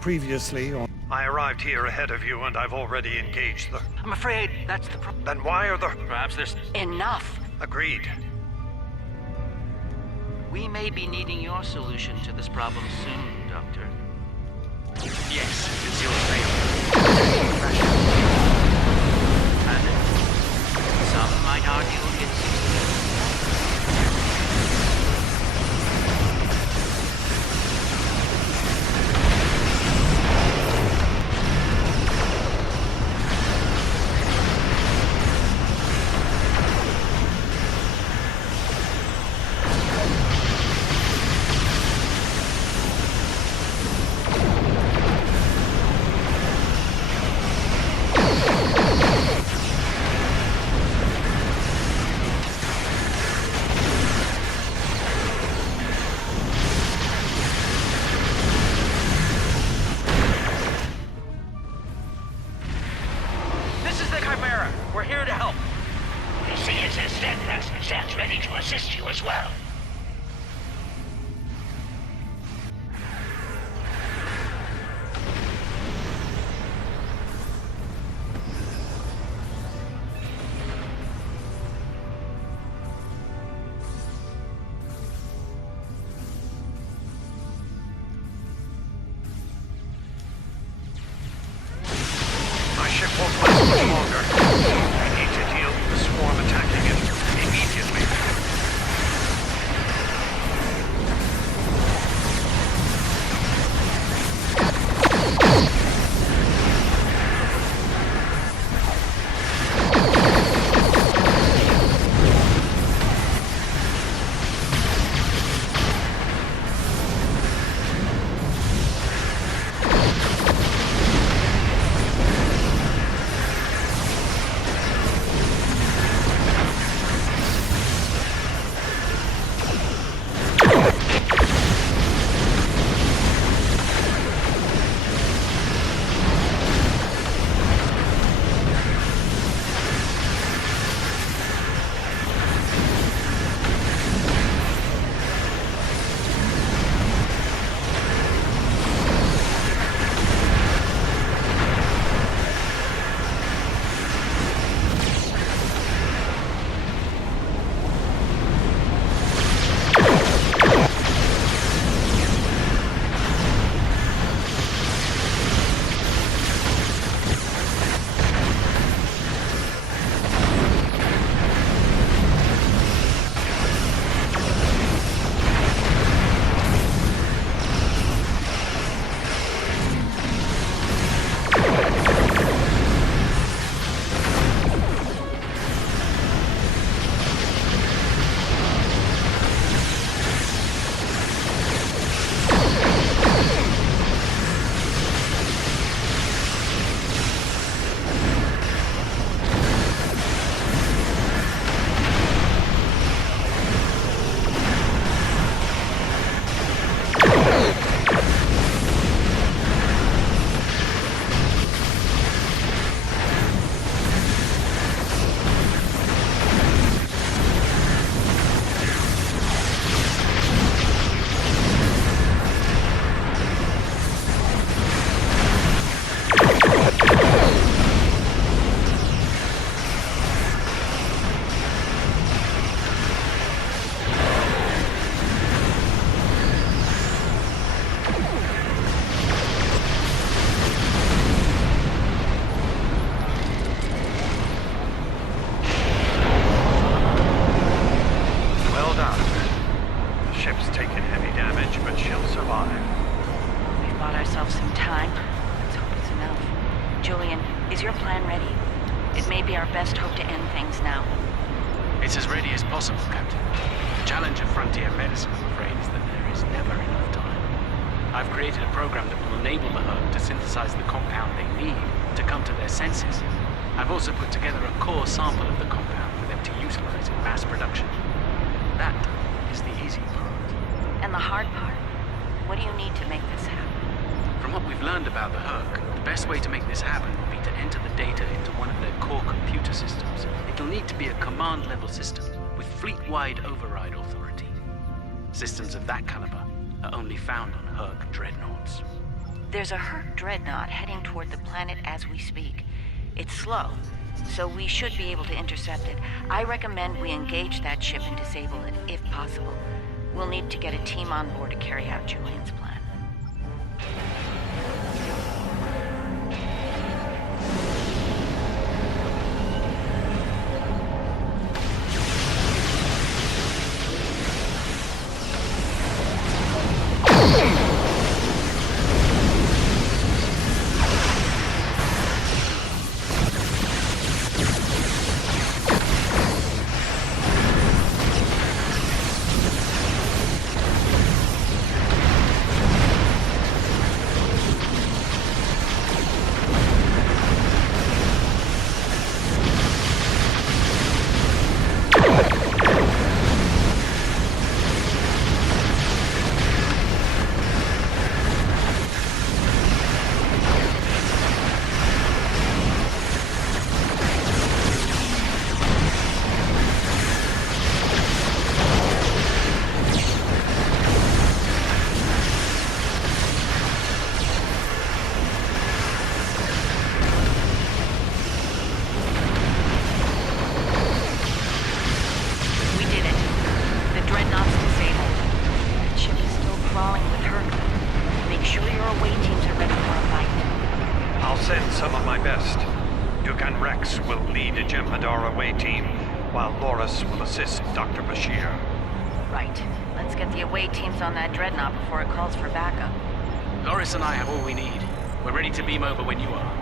previously on... I arrived here ahead of you, and I've already engaged the... I'm afraid that's the problem. Then why are there... Perhaps there's... Enough! Agreed. We may be needing your solution to this problem soon, Doctor. Yes, it's your fail. And some might argue it's... We're here to help. The CSS stands ready to assist you as well. My ship won't last much longer. I need to deal with the swarm attacking it immediately. Is your plan ready? It may be our best hope to end things now. It's as ready as possible, Captain. The challenge of frontier medicine, I'm afraid, is that there is never enough time. I've created a program that will enable the herd to synthesize the compound they need to come to their senses. I've also put together a core sample of the compound for them to utilize in mass production. That is the easy part. And the hard part? What do you need to make this happen? From what we've learned about the Herc, the best way to make this happen would be to enter the data into one of their core computer systems. It'll need to be a command-level system with fleet-wide override authority. Systems of that caliber are only found on Herc dreadnoughts. There's a hurt dreadnought heading toward the planet as we speak. It's slow, so we should be able to intercept it. I recommend we engage that ship and disable it, if possible. We'll need to get a team on board to carry out Julian's plan. Assist Dr. Bashir. Right. Let's get the away teams on that dreadnought before it calls for backup. Loris and I have all we need. We're ready to beam over when you are.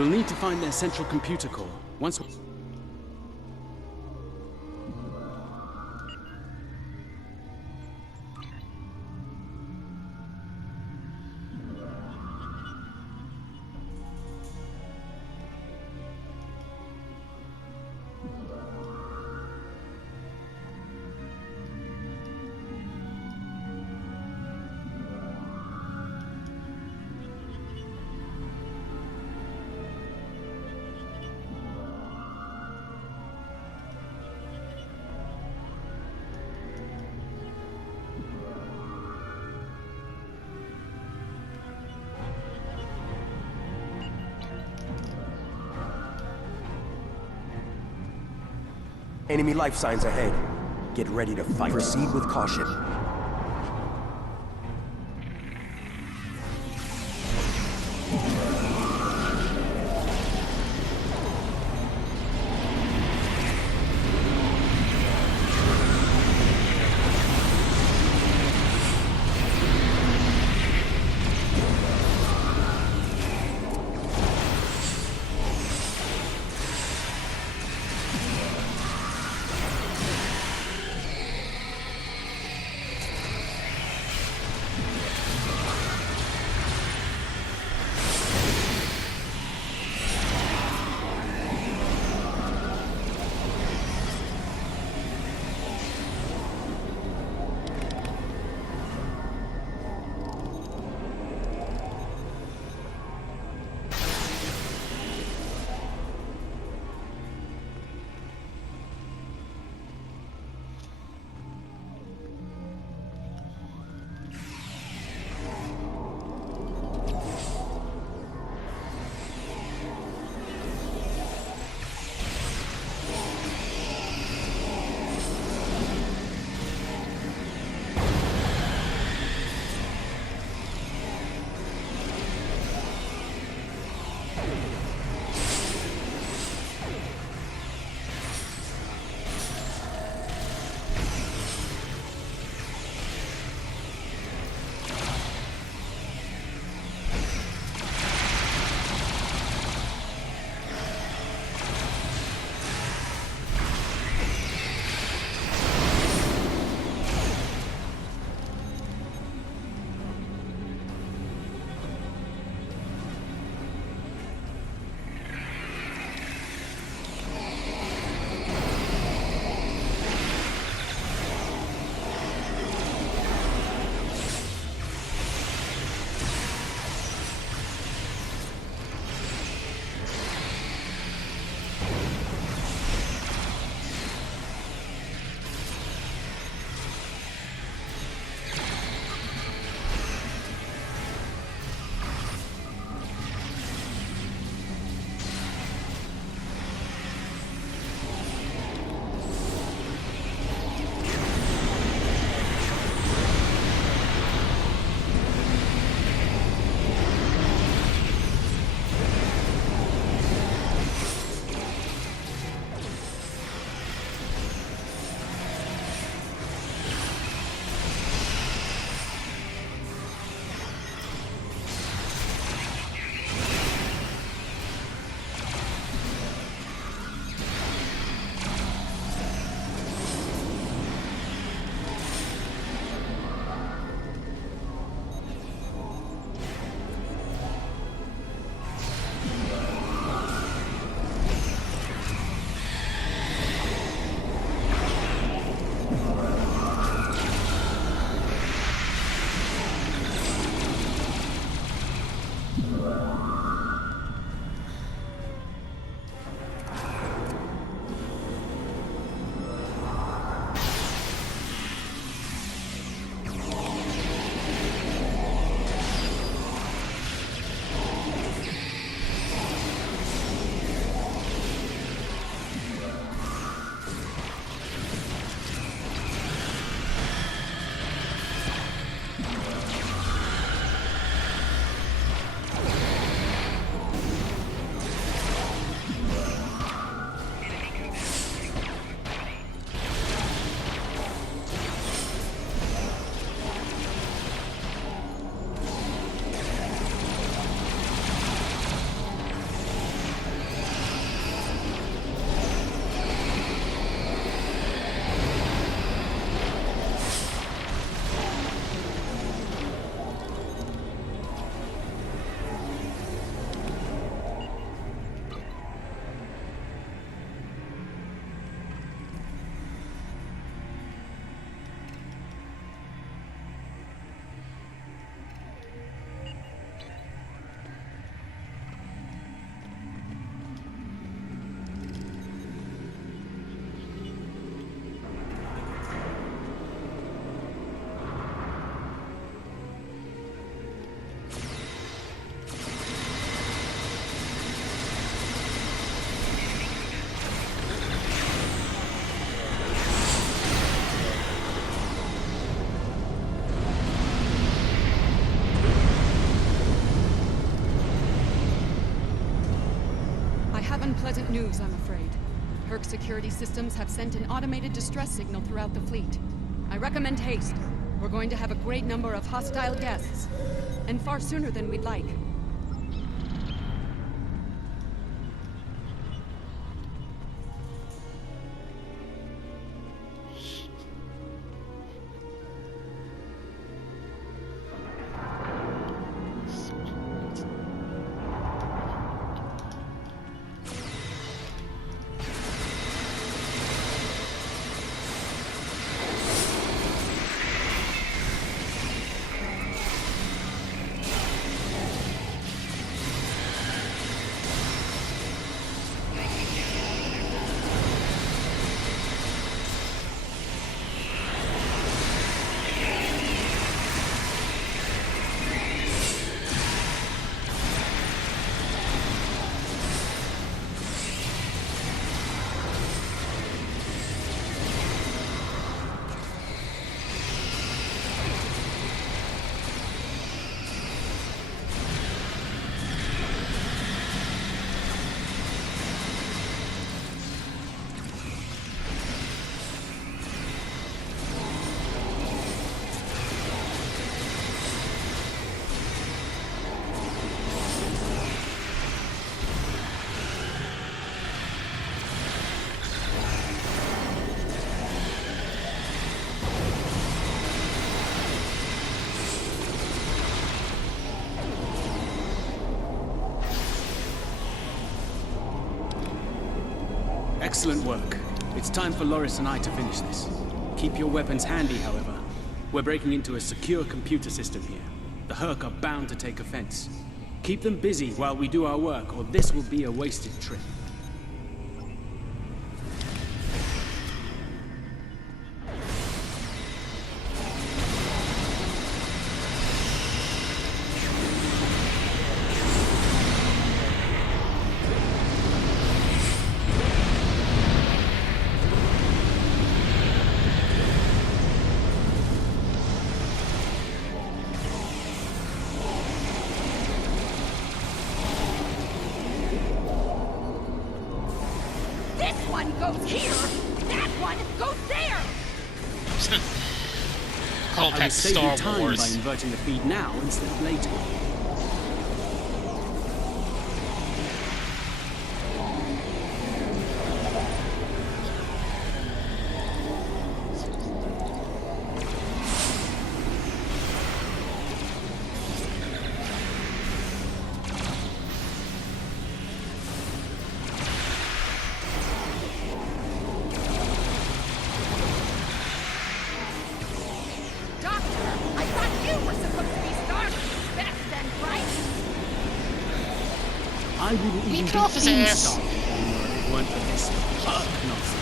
We'll need to find their central computer core. Once... Enemy life signs ahead. Get ready to fight. Proceed with caution. unpleasant news, I'm afraid. Herc security systems have sent an automated distress signal throughout the fleet. I recommend haste. We're going to have a great number of hostile guests. And far sooner than we'd like. Excellent work. It's time for Loris and I to finish this. Keep your weapons handy, however. We're breaking into a secure computer system here. The Herc are bound to take offense. Keep them busy while we do our work, or this will be a wasted trip. Goes here, that one goes there! I was saving Star time Wars. by inverting the feed now instead of later. I wouldn't even get off his be ass. installed anymore if it weren't for this Herc nonsense.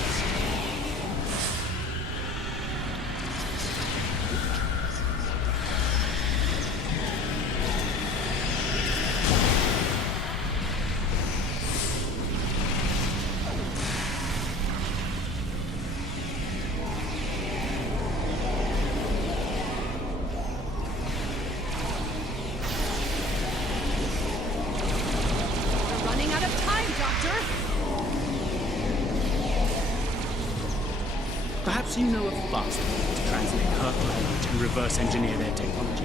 Perhaps you know of faster way to translate Herc language and reverse engineer their technology.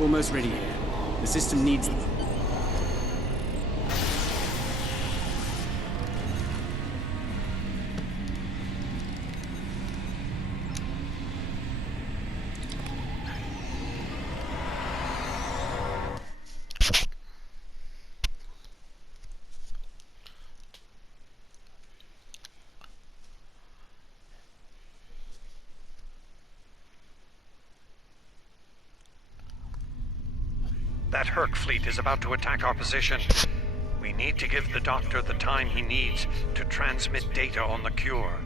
Almost ready here. The system needs them. That Herc fleet is about to attack our position. We need to give the doctor the time he needs to transmit data on the cure.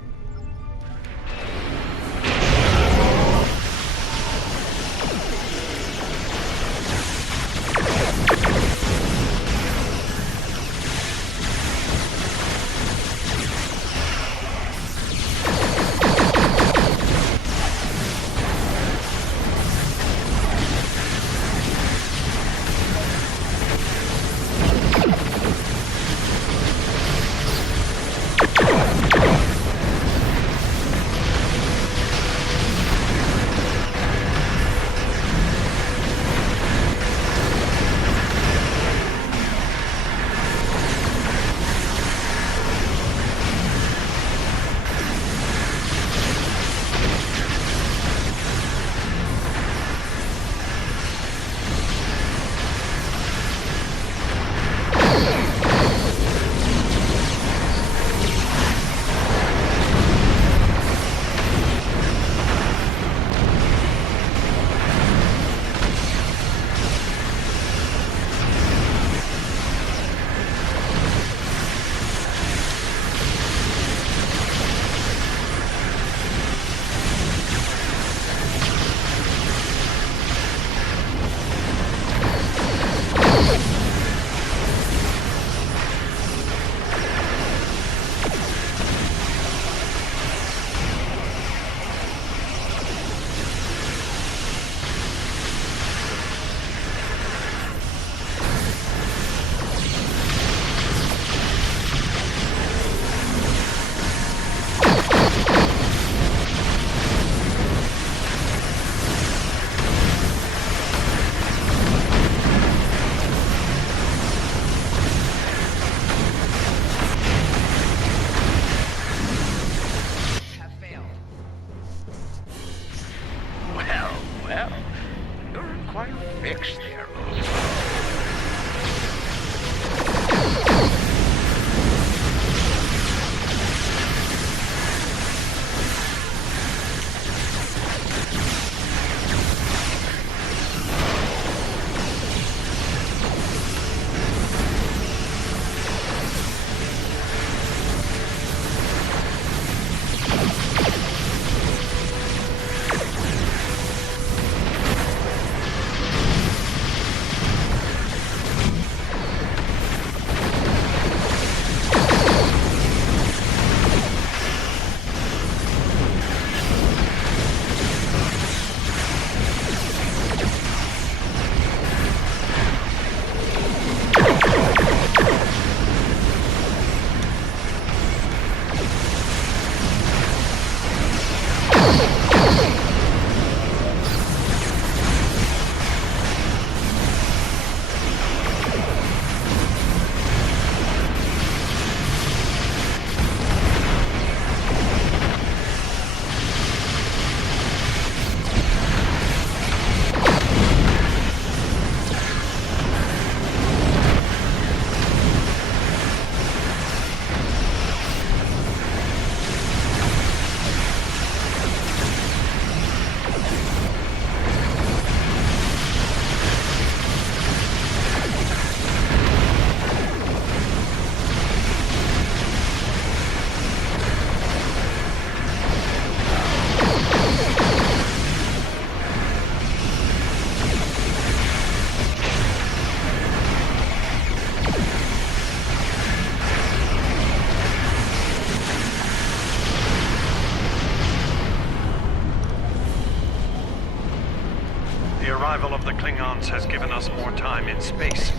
arrival of the Klingons has given us more time in space,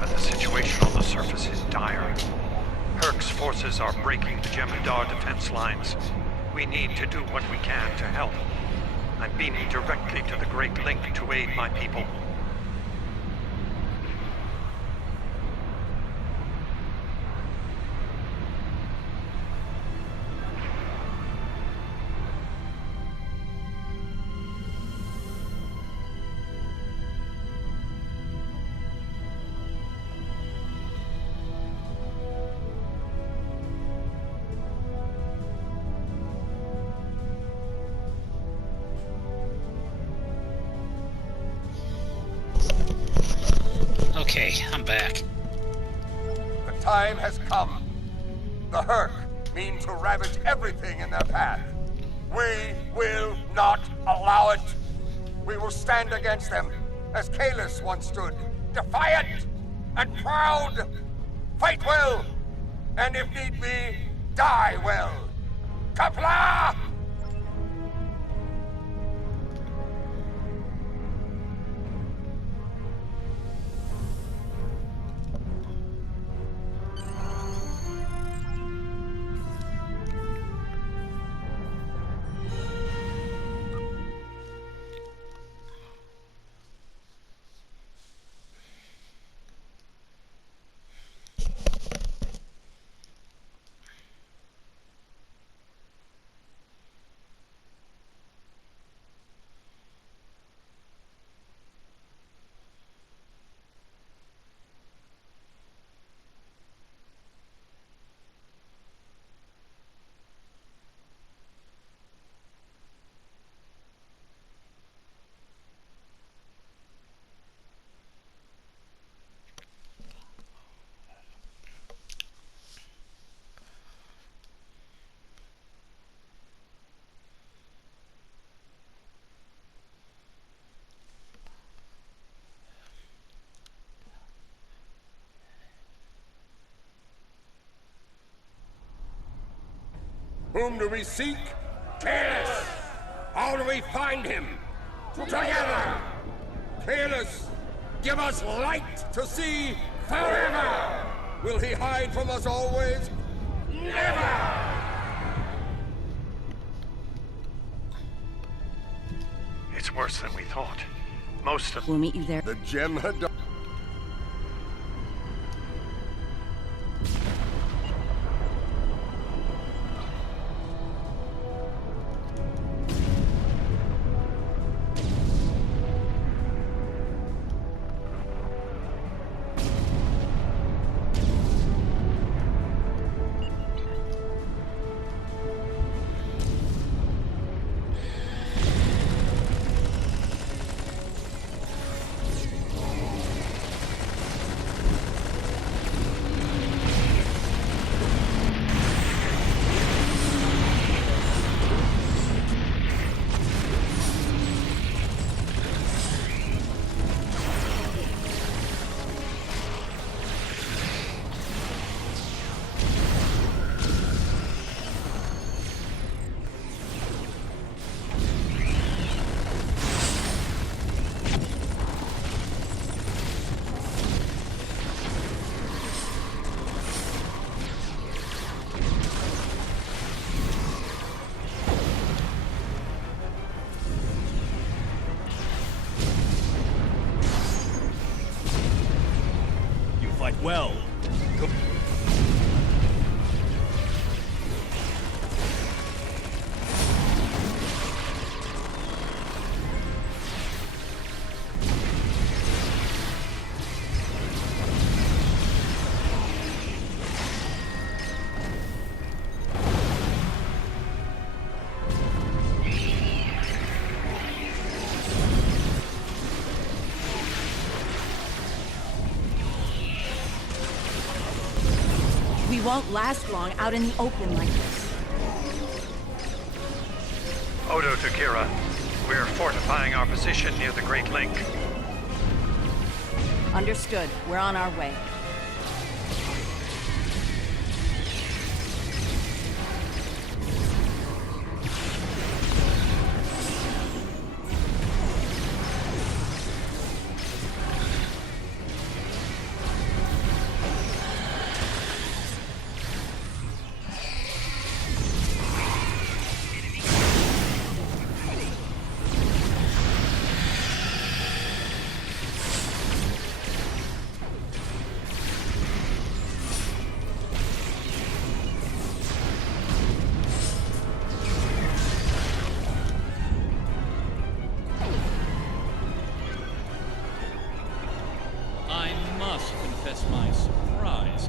but the situation on the surface is dire. Herc's forces are breaking the Jem'Hadar defense lines. We need to do what we can to help. I'm beaming directly to the Great Link to aid my people. Okay, I'm back. The time has come. The Herc mean to ravage everything in their path. We will not allow it. We will stand against them, as Kalis once stood, defiant and proud. Fight well, and if need be, die well. Kapla! Whom do we seek? Kalis! How do we find him? Together! Kalis, give us light to see forever! Will he hide from us always? Never! It's worse than we thought. Most of... We'll meet you there. The gem had done. Fight well. We won't last long out in the open like this. Odo to Kira. We're fortifying our position near the Great Link. Understood. We're on our way. My surprise.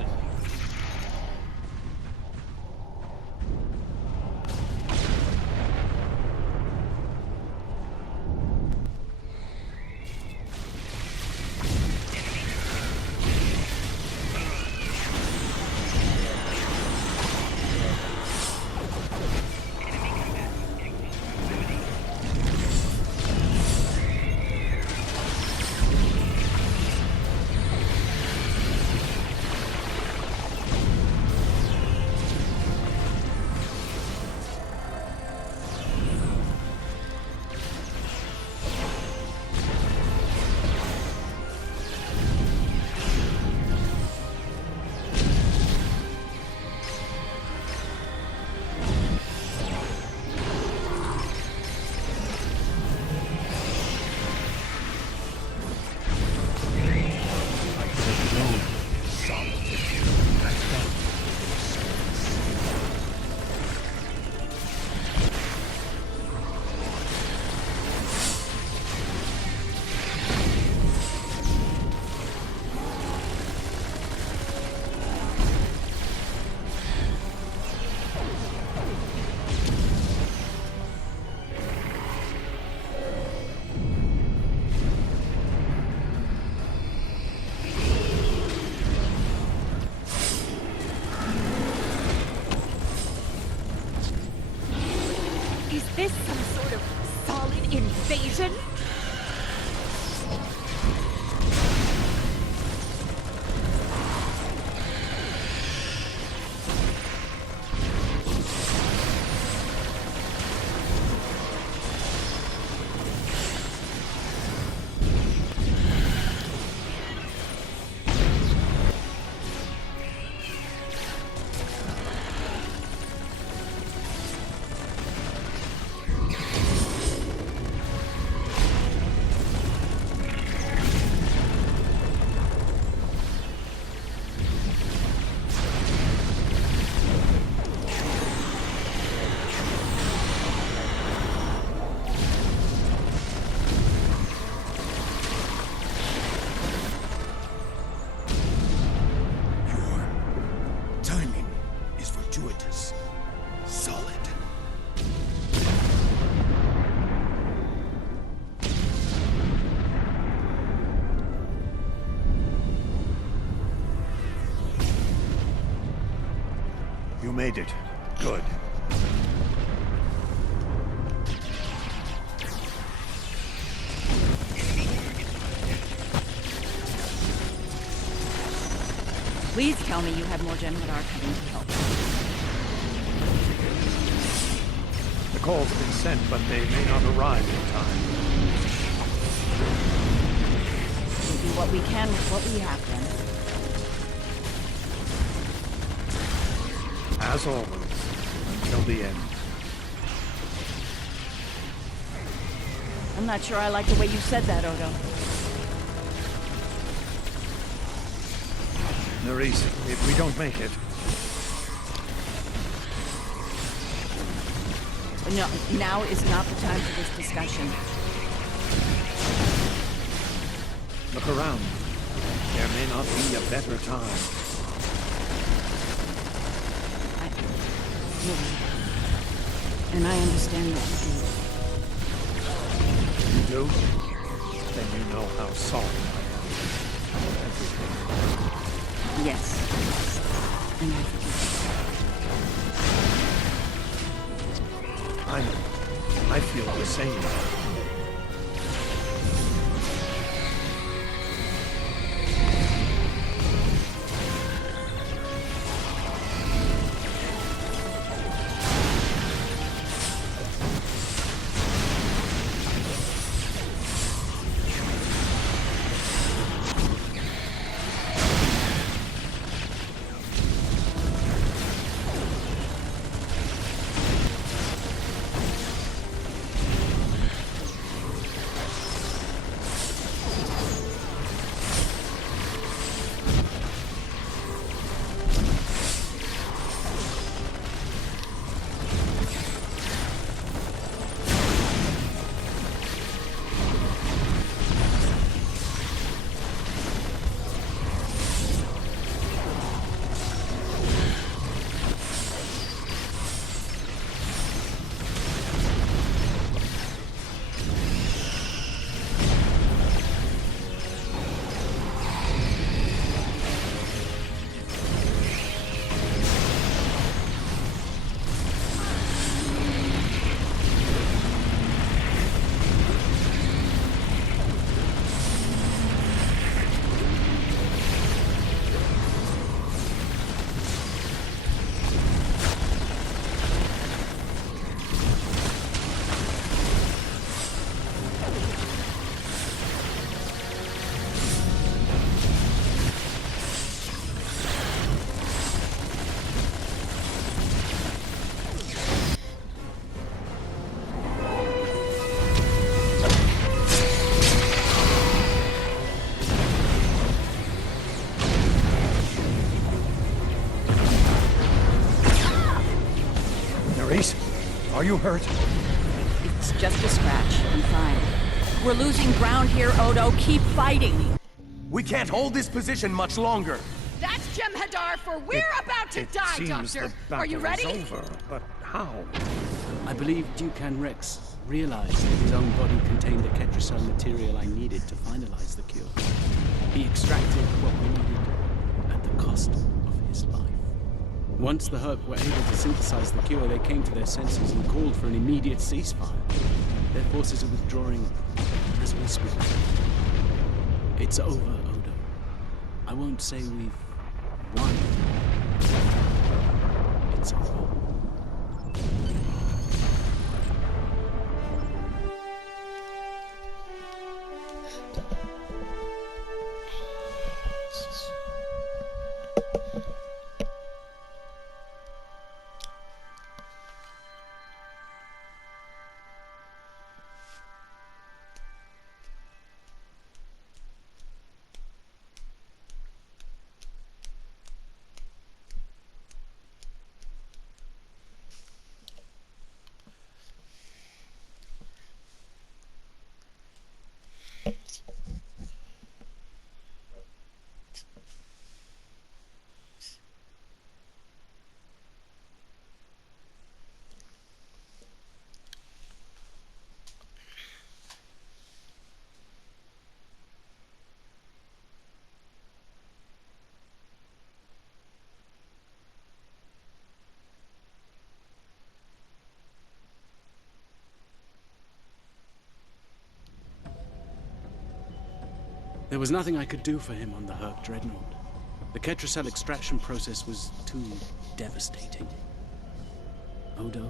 made it. Good. Please tell me you have more Jem'Hadar coming to help. The call's been sent, but they may not arrive in time. We'll do what we can with what we have, then. As always, until the end. I'm not sure I like the way you said that, Odo. Nerys, if we don't make it... No, now is not the time for this discussion. Look around. There may not be a better time. And I understand what you do. You do? Then you know how sorry I am for everything. Yes. And I forgive you. I know. I feel the same. Are you hurt? It's just a scratch. I'm fine. We're losing ground here, Odo. Keep fighting. We can't hold this position much longer. That's Jem'Hadar, for we're about to die, seems Doctor. The Are you ready? is over, but how? I believe Dukan Rex realized that his own body contained the Ketracel material I needed to finalize the cure. He extracted what we needed at the cost of his life. Once the Herc were able to synthesize the cure, they came to their senses and called for an immediate ceasefire. Their forces are withdrawing as we speak. It's over, Odo. I won't say we've won. It's over. There was nothing I could do for him on the Herc Dreadnought. The Ketracell extraction process was too devastating. Odo,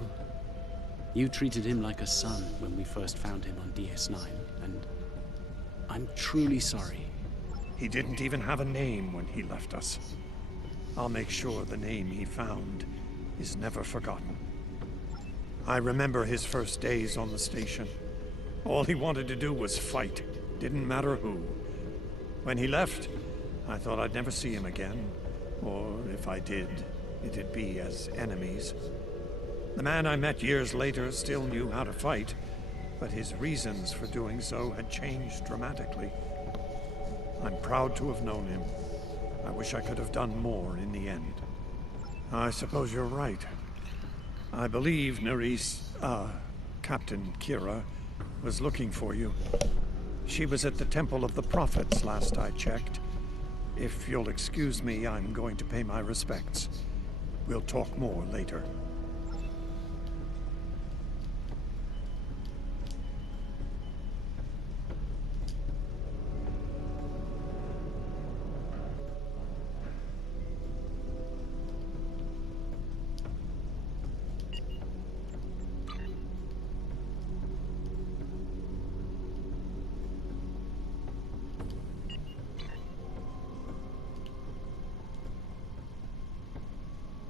you treated him like a son when we first found him on DS9, and I'm truly sorry. He didn't even have a name when he left us. I'll make sure the name he found is never forgotten. I remember his first days on the station. All he wanted to do was fight. Didn't matter who. When he left, I thought I'd never see him again. Or if I did, it'd be as enemies. The man I met years later still knew how to fight, but his reasons for doing so had changed dramatically. I'm proud to have known him. I wish I could have done more in the end. I suppose you're right. I believe Captain Kira, was looking for you. She was at the Temple of the Prophets last I checked. If you'll excuse me, I'm going to pay my respects. We'll talk more later.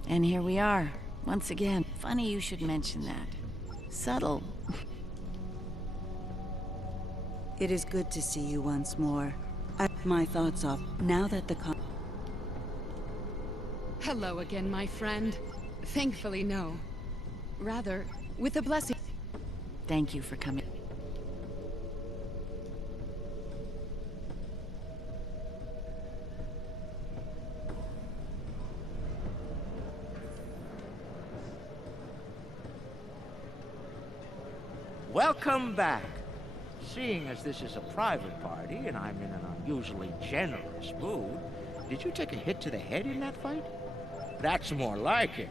And here we are, once again. Funny you should mention that. Subtle. It is good to see you once more. My thoughts off now that the Hello again, my friend. Thankfully, no. Rather, with a blessing. Thank you for coming. Welcome back. Seeing as this is a private party and I'm in an unusually generous mood, did you take a hit to the head in that fight? That's more like it.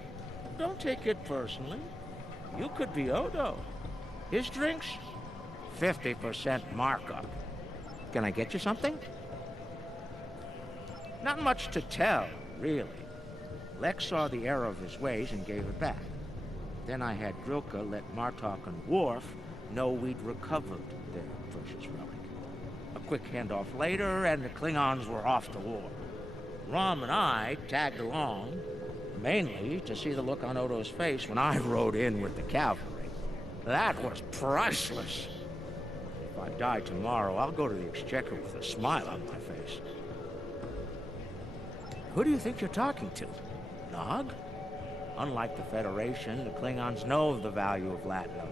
Don't take it personally. You could be Odo. His drinks? 50% markup. Can I get you something? Not much to tell, really. Lex saw the error of his ways and gave it back. Then I had Grilka let Martok and Worf know we'd recovered their precious relic. A quick handoff later, and the Klingons were off to war. Rom and I tagged along, mainly to see the look on Odo's face when I rode in with the cavalry. That was priceless. If I die tomorrow, I'll go to the Exchequer with a smile on my face. Who do you think you're talking to? Nog? Unlike the Federation, the Klingons know of the value of Latinum.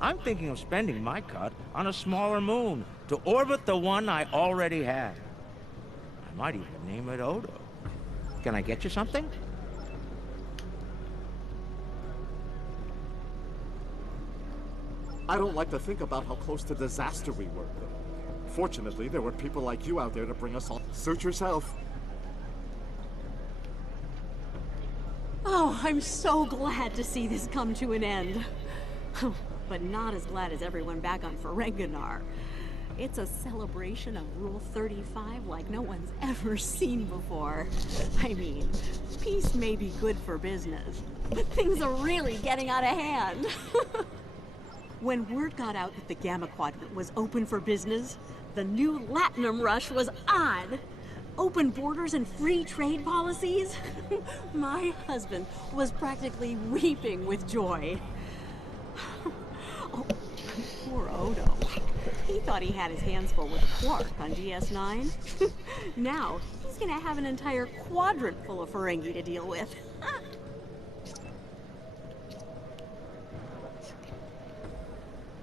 I'm thinking of spending my cut on a smaller moon to orbit the one I already have. I might even name it Odo. Can I get you something? I don't like to think about how close to disaster we were. Fortunately, there were people like you out there to bring us all. Suit yourself. Oh, I'm so glad to see this come to an end. But not as glad as everyone back on Ferenginar. It's a celebration of Rule 35 like no one's ever seen before. I mean, peace may be good for business, but things are really getting out of hand. When word got out that the Gamma Quadrant was open for business, the new Latinum rush was on. Open borders and free trade policies? My husband was practically weeping with joy. Oh, poor Odo. He thought he had his hands full with Quark on DS9. Now, he's gonna have an entire quadrant full of Ferengi to deal with.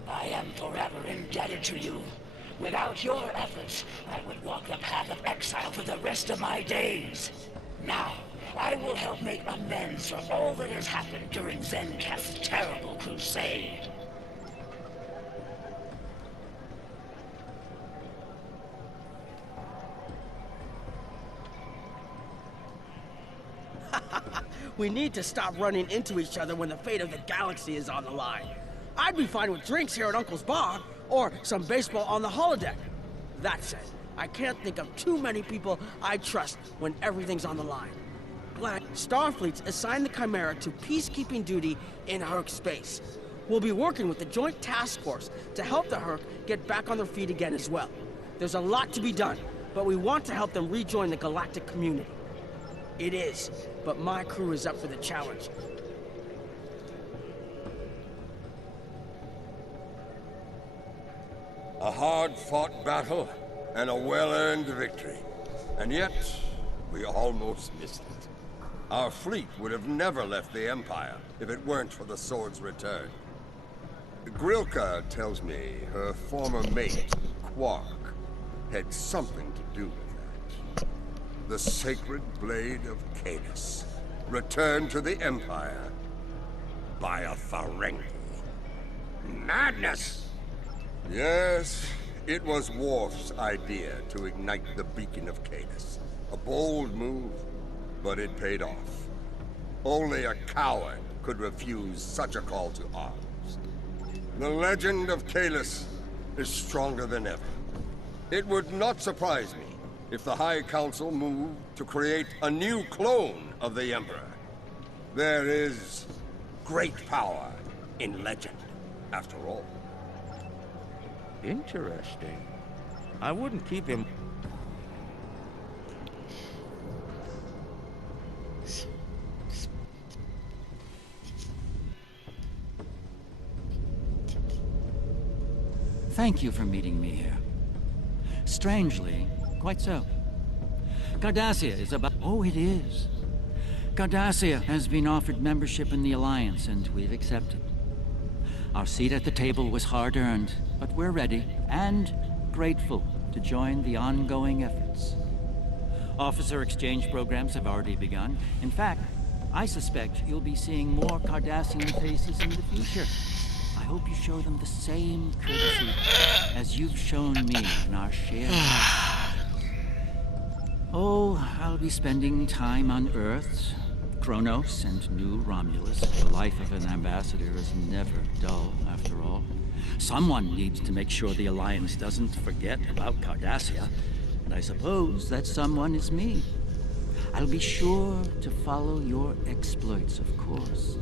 I am forever indebted to you. Without your efforts, I would walk the path of exile for the rest of my days. Now, I will help make amends for all that has happened during Zenketh's terrible crusade. We need to stop running into each other when the fate of the galaxy is on the line. I'd be fine with drinks here at Uncle's bar, or some baseball on the holodeck. That said, I can't think of too many people I trust when everything's on the line. Glad Starfleet's assigned the Chimera to peacekeeping duty in Herc space. We'll be working with the Joint Task Force to help the Herc get back on their feet again as well. There's a lot to be done, but we want to help them rejoin the galactic community. It is, but my crew is up for the challenge. A hard-fought battle and a well-earned victory. And yet, we almost missed it. Our fleet would have never left the Empire if it weren't for the Sword's return. Grilka tells me her former mate, Quark, had something to do with that. The sacred blade of Canis, returned to the Empire by a Ferengi. Madness! Yes, it was Worf's idea to ignite the beacon of Canis. A bold move, but it paid off. Only a coward could refuse such a call to arms. The legend of Kahless is stronger than ever. It would not surprise me if the High Council moved to create a new clone of the Emperor. There is great power in legend, after all. Interesting. I wouldn't keep him... Thank you for meeting me here. Strangely, quite so. Cardassia is about... Oh, it is. Cardassia has been offered membership in the Alliance, and we've accepted. Our seat at the table was hard-earned, but we're ready and grateful to join the ongoing efforts. Officer exchange programs have already begun. In fact, I suspect you'll be seeing more Cardassian faces in the future. I hope you show them the same courtesy as you've shown me in our shared lives. Oh, I'll be spending time on Earth, Kronos, and New Romulus. The life of an ambassador is never dull, after all. Someone needs to make sure the Alliance doesn't forget about Cardassia, and I suppose that someone is me. I'll be sure to follow your exploits, of course.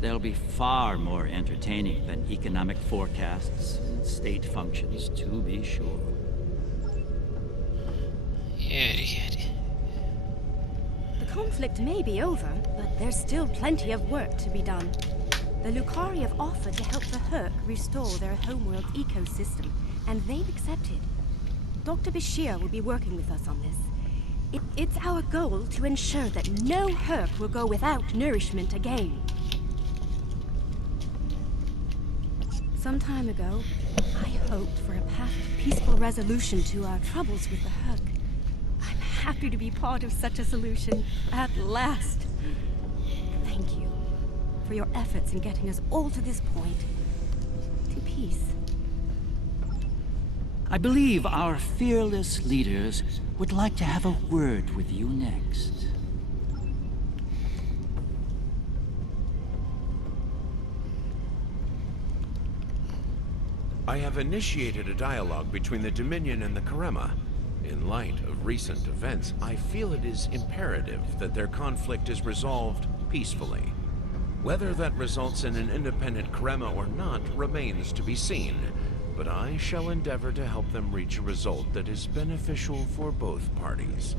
They'll be far more entertaining than economic forecasts and state functions, to be sure. Idiot. The conflict may be over, but there's still plenty of work to be done. The Lucari have offered to help the Herc restore their homeworld ecosystem, and they've accepted. Dr. Bashir will be working with us on this. It's our goal to ensure that no Herc will go without nourishment again. Some time ago, I hoped for a path of peaceful resolution to our troubles with the Herc. I'm happy to be part of such a solution, at last. Thank you for your efforts in getting us all to this point, to peace. I believe our fearless leaders would like to have a word with you next. I have initiated a dialogue between the Dominion and the Karema. In light of recent events, I feel it is imperative that their conflict is resolved peacefully. Whether that results in an independent Karema or not remains to be seen, but I shall endeavor to help them reach a result that is beneficial for both parties.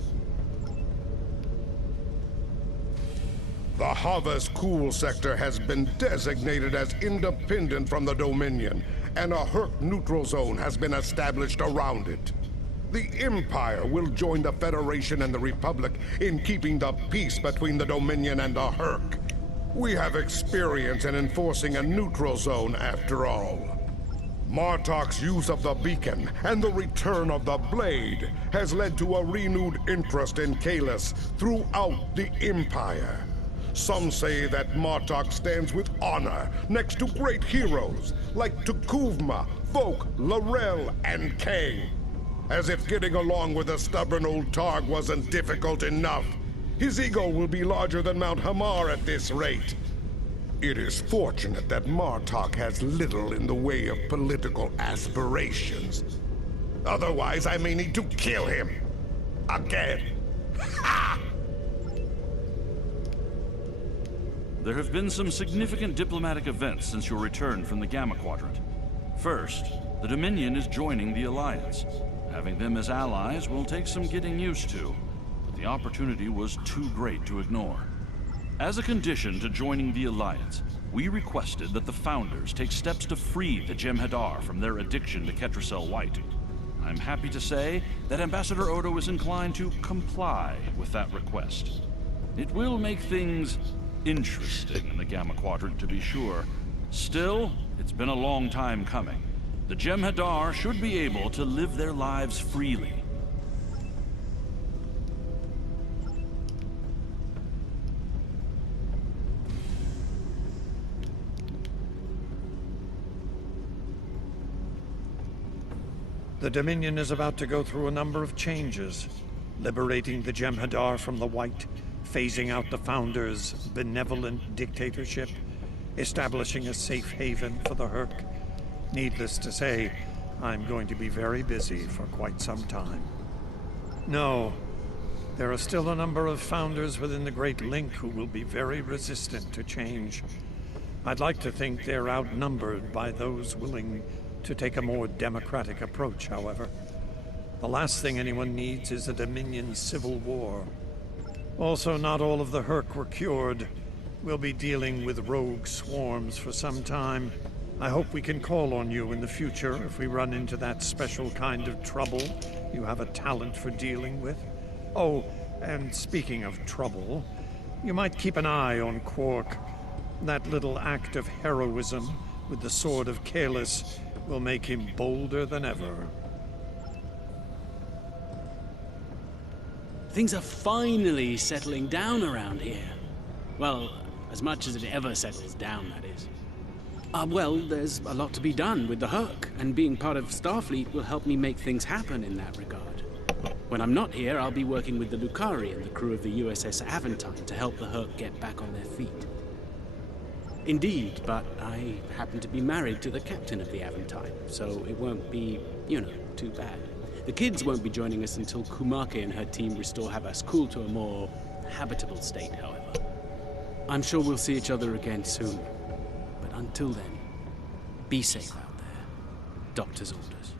The Havas Cool sector has been designated as independent from the Dominion, and a Herc neutral zone has been established around it. The Empire will join the Federation and the Republic in keeping the peace between the Dominion and the Herc. We have experience in enforcing a neutral zone after all. Martok's use of the beacon and the return of the blade has led to a renewed interest in Kahless throughout the Empire. Some say that Martok stands with honor next to great heroes like Tukuvma, Voke, L'Rell, and Kang. As if getting along with a stubborn old Targ wasn't difficult enough, his ego will be larger than Mount Hamar at this rate. It is fortunate that Martok has little in the way of political aspirations. Otherwise, I may need to kill him. Again. Ha! There have been some significant diplomatic events since your return from the Gamma Quadrant. First, the Dominion is joining the Alliance. Having them as allies will take some getting used to, but the opportunity was too great to ignore. As a condition to joining the Alliance, we requested that the Founders take steps to free the Jem'Hadar from their addiction to Ketracel White. I'm happy to say that Ambassador Odo is inclined to comply with that request. It will make things interesting in the Gamma Quadrant, to be sure. Still, it's been a long time coming. The Jem'Hadar should be able to live their lives freely. The Dominion is about to go through a number of changes, liberating the Jem'Hadar from the White, phasing out the Founders' benevolent dictatorship, establishing a safe haven for the Herc. Needless to say, I'm going to be very busy for quite some time. No, there are still a number of Founders within the Great Link who will be very resistant to change. I'd like to think they're outnumbered by those willing to take a more democratic approach, however. The last thing anyone needs is a Dominion civil war. Also, not all of the Herc were cured. We'll be dealing with rogue swarms for some time. I hope we can call on you in the future if we run into that special kind of trouble you have a talent for dealing with. Oh, and speaking of trouble, you might keep an eye on Quark. That little act of heroism with the Sword of Kahless will make him bolder than ever. Things are finally settling down around here. Well, as much as it ever settles down, that is. Well, there's a lot to be done with the Herc, and being part of Starfleet will help me make things happen in that regard. When I'm not here, I'll be working with the Lucari and the crew of the U.S.S. Aventine to help the Herc get back on their feet. Indeed, but I happen to be married to the captain of the Aventine, so it won't be, too bad. The kids won't be joining us until Kumake and her team restore Havas-Kul to a more habitable state, however. I'm sure we'll see each other again soon. But until then, be safe out there. Doctor's orders.